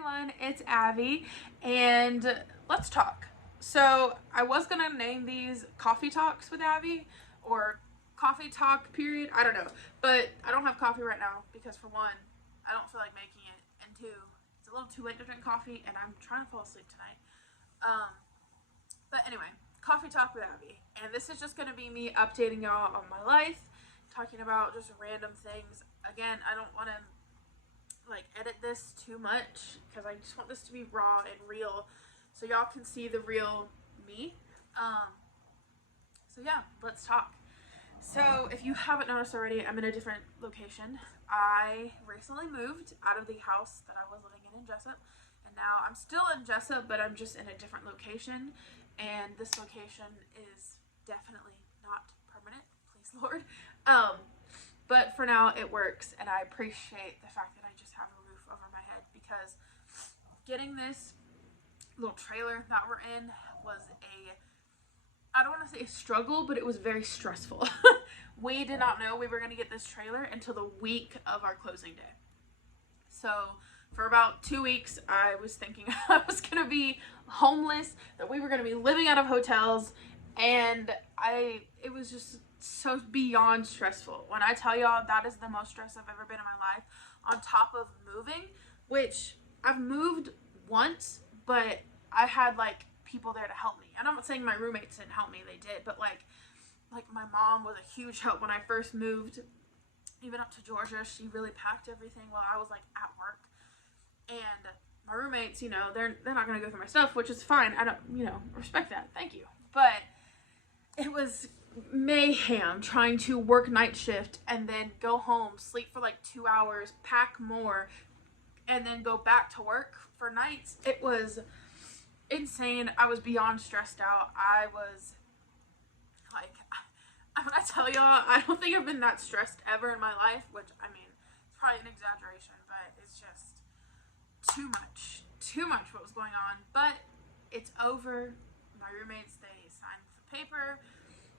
everyone, it's Abby, and let's talk. So, I was gonna name these Coffee Talks with Abby, or Coffee Talk, period, I don't know. But I don't have coffee right now because, for one, I don't feel like making it, and two, it's a little too late to drink coffee, and I'm trying to fall asleep tonight. But anyway, Coffee Talk with Abby, and this is just gonna be me updating y'all on my life, talking about just random things. Again, I don't want to edit this too much because I just want this to be raw and real so y'all can see the real me. So yeah, let's talk. So if you haven't noticed already, I'm in a different location. I recently moved out of the house that I was living in Jessup, and now I'm still in Jessup, but I'm just in a different location, and this location is definitely not permanent, please Lord. But for now it works, and I appreciate the fact that I just have a roof over my head, because getting this little trailer that we're in was I don't want to say a struggle, but it was very stressful. We did not know we were going to get this trailer until the week of our closing day. So for about 2 weeks, I was thinking I was going to be homeless, that we were going to be living out of hotels, and it was just so beyond stressful. When I tell y'all, that is the most stress I've ever been in my life, on top of moving, which I've moved once, but I had people there to help me. And I'm not saying my roommates didn't help me, they did, but like my mom was a huge help when I first moved, even up to Georgia. She really packed everything while I was at work. And my roommates, they're not gonna go through my stuff, which is fine. I don't, respect that. Thank you. But it was mayhem trying to work night shift and then go home, sleep for 2 hours, pack more, and then go back to work for nights. It was insane. I was beyond stressed out. I was when I tell y'all, I don't think I've been that stressed ever in my life, which, I mean, it's probably an exaggeration, but it's just too much what was going on. But it's over. My roommates, they signed the paper.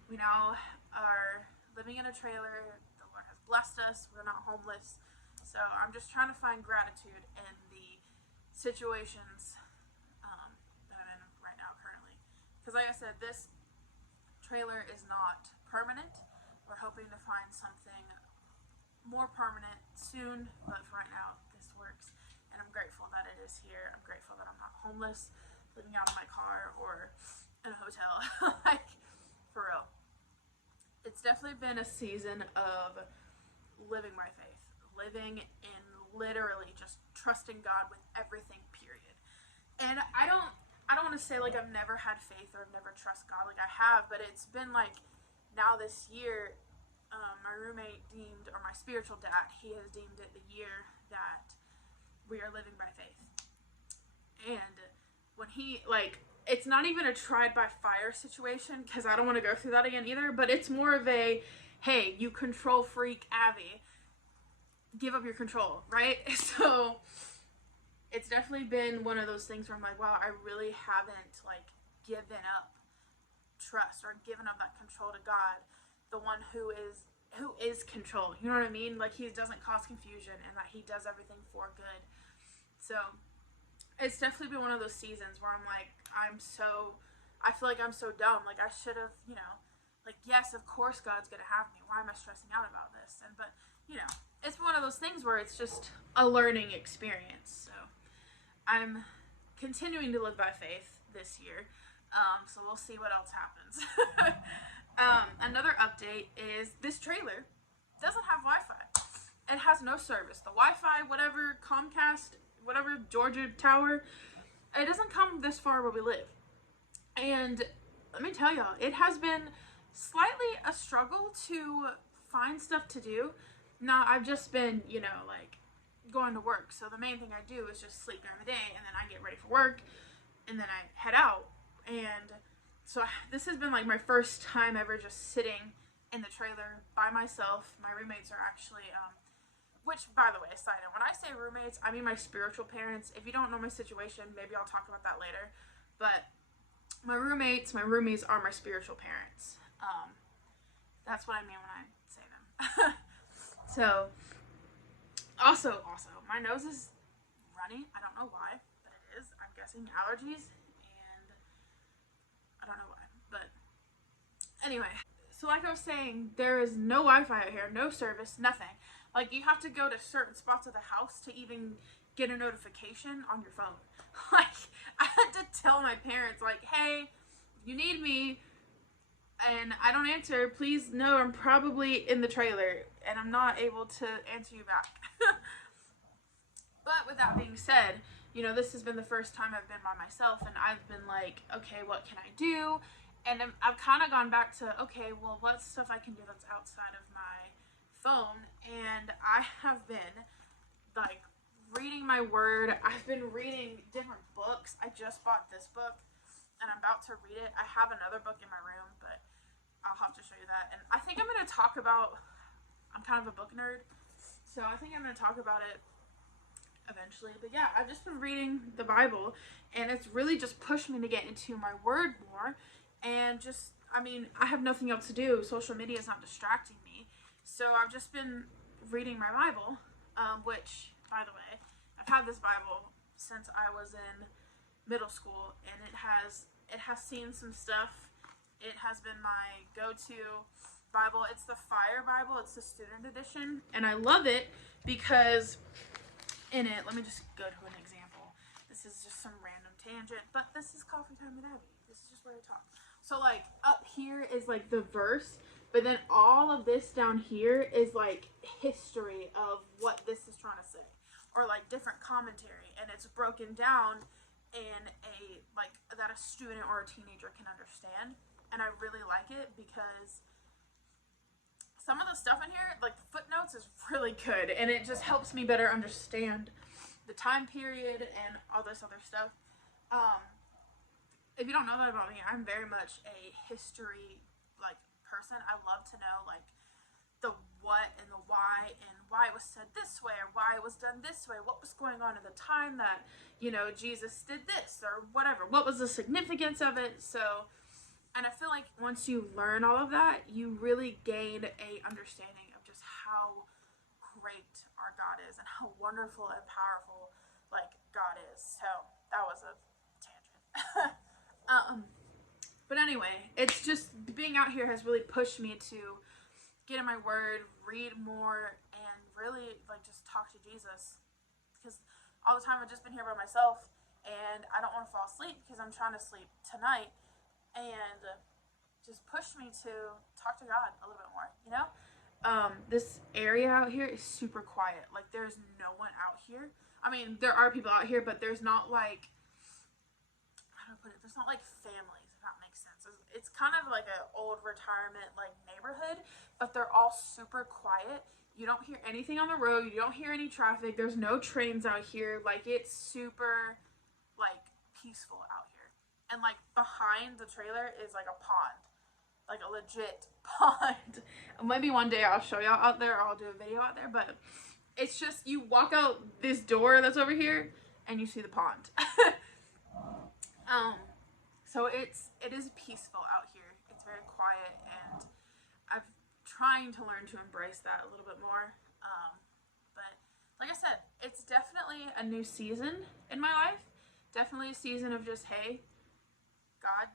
We now are living in a trailer. The Lord has blessed us. We're not homeless. So I'm just trying to find gratitude in the situations that I'm in right now currently. Because like I said, this trailer is not permanent. We're hoping to find something more permanent soon, but for right now, this works. And I'm grateful that it is here. I'm grateful that I'm not homeless, living out of my car or in a hotel. For real. It's definitely been a season of living my faith, living in literally just trusting God with everything, period. And I don't want to say I've never had faith or I've never trusted God. I have, but it's been now this year, my roommate deemed, or my spiritual dad, he has deemed it the year that we are living by faith. And when he it's not even a tried by fire situation, because I don't want to go through that again either, but it's more of a, hey, you control freak Abby, give up your control, right? So it's definitely been one of those things where I'm wow, I really haven't given up trust or given up that control to God, the one who is control. You know what I mean? He doesn't cause confusion, and that he does everything for good. So it's definitely been one of those seasons where I'm I feel I'm so dumb. I should have, yes, of course God's gonna have me. Why am I stressing out about this? But it's one of those things where it's just a learning experience. So I'm continuing to live by faith this year. So we'll see what else happens. Another update is this trailer doesn't have Wi-Fi. It has no service. The Wi-Fi, whatever, Comcast, whatever, Georgia Tower, it doesn't come this far where we live. And let me tell y'all, it has been slightly a struggle to find stuff to do. Now, I've just been, going to work. So the main thing I do is just sleep during the day, and then I get ready for work, and then I head out. And so this has been my first time ever just sitting in the trailer by myself. My roommates are actually, which, by the way, side note, when I say roommates, I mean my spiritual parents. If you don't know my situation, maybe I'll talk about that later. But my roomies are my spiritual parents. That's what I mean when I say them. So, also, my nose is runny. I don't know why, but it is. I'm guessing allergies, and I don't know why, but anyway. So like I was saying, there is no Wi-Fi out here, no service, nothing. Like, you have to go to certain spots of the house to even get a notification on your phone. Like, I had to tell my parents, like, hey, you need me, and I don't answer, please know I'm probably in the trailer, and I'm not able to answer you back. But with that being said, you know, this has been the first time I've been by myself, and I've been like, okay, what can I do? And I've kind of gone back to, okay, well, what's stuff I can do that's outside of my phone? And I have been, like, reading my word. I've been reading different books. I just bought this book, and I'm about to read it. I have another book in my room, but I'll have to show you that. And I think I'm going to talk about, I'm kind of a book nerd, so I think I'm going to talk about it eventually. But yeah, I've just been reading the Bible, and it's really just pushed me to get into my word more. And just, I mean, I have nothing else to do. Social media is not distracting me. So I've just been reading my Bible, which, by the way, I've had this Bible since I was in middle school, and it has seen some stuff. It has been my go-to Bible. It's the Fire Bible. It's the student edition, and I love it because in it, let me just go to an example. This is just some random tangent, but this is Coffee Time with Abby. This is just where I talk. So, like, up here is, like, the verse, but then all of this down here is, like, history of what this is trying to say, or, like, different commentary, and it's broken down in a, like, that a student or a teenager can understand, and I really like it because some of the stuff in here, like the footnotes, is really good, and it just helps me better understand the time period and all this other stuff. If you don't know that about me, I'm very much a history, like, person. I love to know, like, the what and the why, and why it was said this way, or why it was done this way, what was going on at the time that, you know, Jesus did this, or whatever, what was the significance of it. So, and I feel like once you learn all of that, you really gain a understanding of just how great our God is, and how wonderful and powerful, like, God is. So that was a tangent. But anyway, it's just, being out here has really pushed me to get in my word, read more, and really, like, just talk to Jesus. Because all the time I've just been here by myself, and I don't want to fall asleep because I'm trying to sleep tonight. And just pushed me to talk to God a little bit more, you know? This area out here is super quiet. Like, there's no one out here. I mean, there are people out here, but there's not, like, how do I put it? There's not, like, families, if that makes sense. It's kind of like an old retirement, like, neighborhood, but they're all super quiet. You don't hear anything on the road. You don't hear any traffic. There's no trains out here. Like, it's super, like, peaceful out here. And, like, behind the trailer is, like, a pond. Like, a legit pond. Maybe one day I'll show y'all out there, or I'll do a video out there, but it's just, you walk out this door that's over here, and you see the pond. So it is peaceful out here. It's very quiet, and I'm trying to learn to embrace that a little bit more. But like I said, it's definitely a new season in my life. Definitely a season of just, hey, God,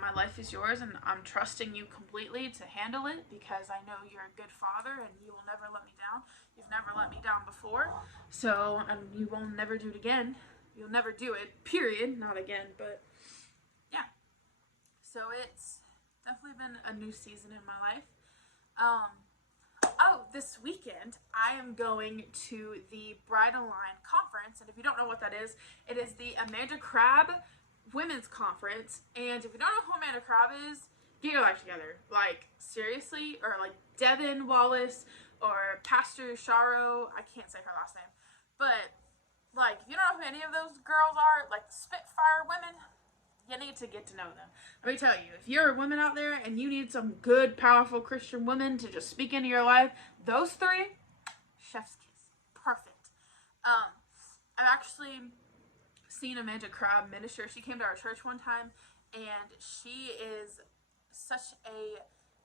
my life is yours, and I'm trusting you completely to handle it, because I know you're a good father, and you will never let me down. You've never let me down before, so, and you will never do it again. You'll never do it, period. Not again, but yeah. So it's definitely been a new season in my life. Oh, this weekend I am going to the Bridal Line Conference, and if you don't know what that is, it is the Amanda Crabb Women's Conference. And if you don't know who Amanda Crabb is, get your life together. Like, seriously. Or like Devin Wallace, or Pastor Sharo, I can't say her last name, but, like, if you don't know who any of those girls are, like the Spitfire women, you need to get to know them. Let me tell you, if you're a woman out there and you need some good, powerful Christian women to just speak into your life, those three, chef's kiss. Perfect. I've actually seen Amanda Crabb minister. She came to our church one time, and she is such a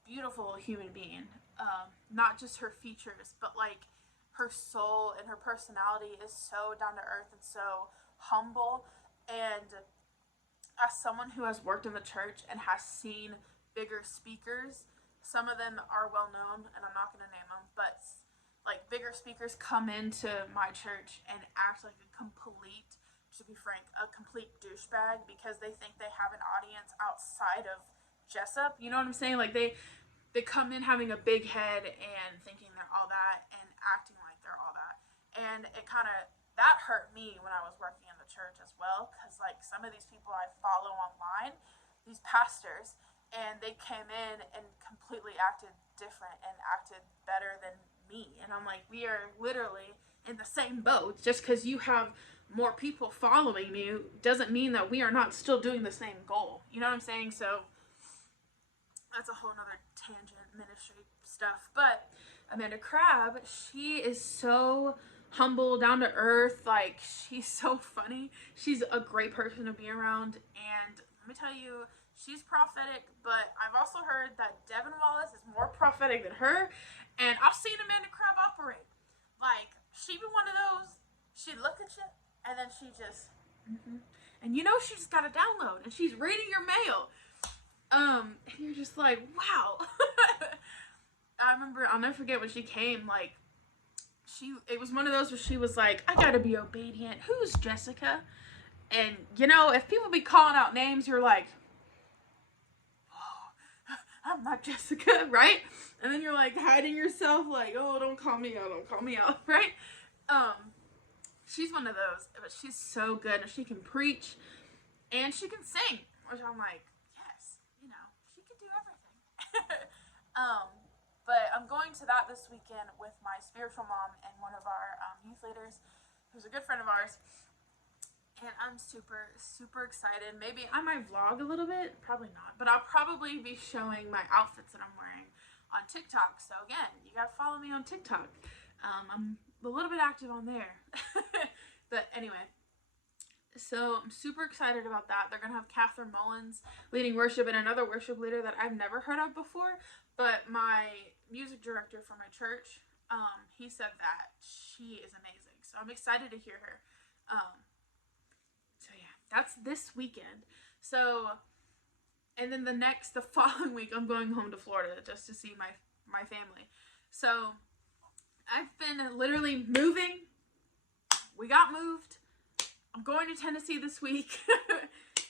beautiful human being. Not just her features, but, like, her soul and her personality is so down to earth and so humble. And as someone who has worked in the church and has seen bigger speakers, some of them are well known, and I'm not going to name them, but like bigger speakers come into my church and act like a complete, to be frank, a complete douchebag because they think they have an audience outside of Jessup. You know what I'm saying? Like they come in having a big head and thinking they're all that and acting like they're all that. And it kind of, that hurt me when I was working in the church as well, because like some of these people I follow online, these pastors, and they came in and completely acted different and acted better than me. And I'm like, we are literally in the same boat. Just because you have more people following you doesn't mean that we are not still doing the same goal. You know what I'm saying? So that's a whole nother tangent, ministry stuff. But Amanda Crabb, she is so humble, down to earth. Like, she's so funny. She's a great person to be around. And let me tell you, she's prophetic, but I've also heard that Devin Wallace is more prophetic than her. And I've seen Amanda Crabb operate. Like, she'd be one of those, she'd look at you, and then she just, and you know she just got a download, and she's reading your mail. And you're just like, wow. I remember, I'll never forget when she came, like, it was one of those where she was like, I gotta be obedient. Who's Jessica? And, you know, if people be calling out names, you're like, oh, I'm not Jessica, right? And then you're like hiding yourself, like, oh, don't call me out, right? She's one of those, but she's so good. She can preach and she can sing, which I'm like, yes, you know, she can do everything. But I'm going to that this weekend with my spiritual mom and one of our youth leaders, who's a good friend of ours. And I'm super, super excited. Maybe I might vlog a little bit. Probably not. But I'll probably be showing my outfits that I'm wearing on TikTok. So again, you gotta follow me on TikTok. I'm a little bit active on there. But anyway. So I'm super excited about that. They're going to have Catherine Mullins leading worship and another worship leader that I've never heard of before. But my music director for my church, he said that she is amazing. So I'm excited to hear her. So yeah, that's this weekend. So, and then the following week, I'm going home to Florida just to see my family. So I've been literally moving. We got moved. I'm going to Tennessee this week.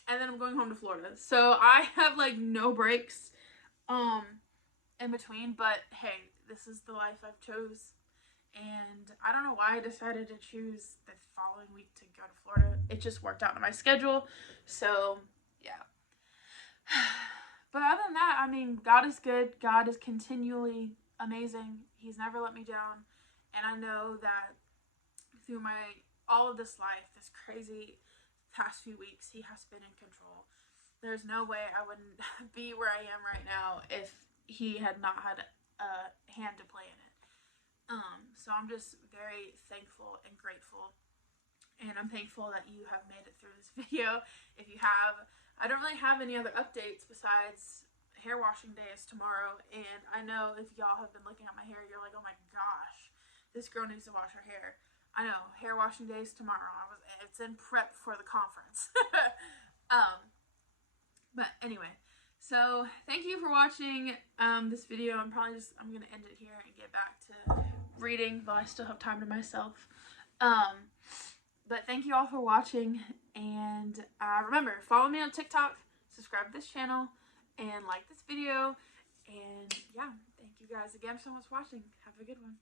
And then I'm going home to Florida. So I have like no breaks in between. But hey, this is the life I've chose. And I don't know why I decided to choose the following week to go to Florida. It just worked out in my schedule. So yeah. But other than that, I mean, God is good. God is continually amazing. He's never let me down. And I know that through all of this life, this crazy past few weeks, he has been in control. There's no way I wouldn't be where I am right now if he had not had a hand to play in it. So I'm just very thankful and grateful. And I'm thankful that you have made it through this video. If you have, I don't really have any other updates besides hair washing day is tomorrow. And I know if y'all have been looking at my hair, you're like, oh my gosh, this girl needs to wash her hair. I know, hair washing day is tomorrow. It's in prep for the conference. But anyway, so thank you for watching this video. I'm going to end it here and get back to reading, but I still have time to myself. But thank you all for watching, and remember, follow me on TikTok, subscribe to this channel, and like this video. And yeah, thank you guys again so much for watching. Have a good one.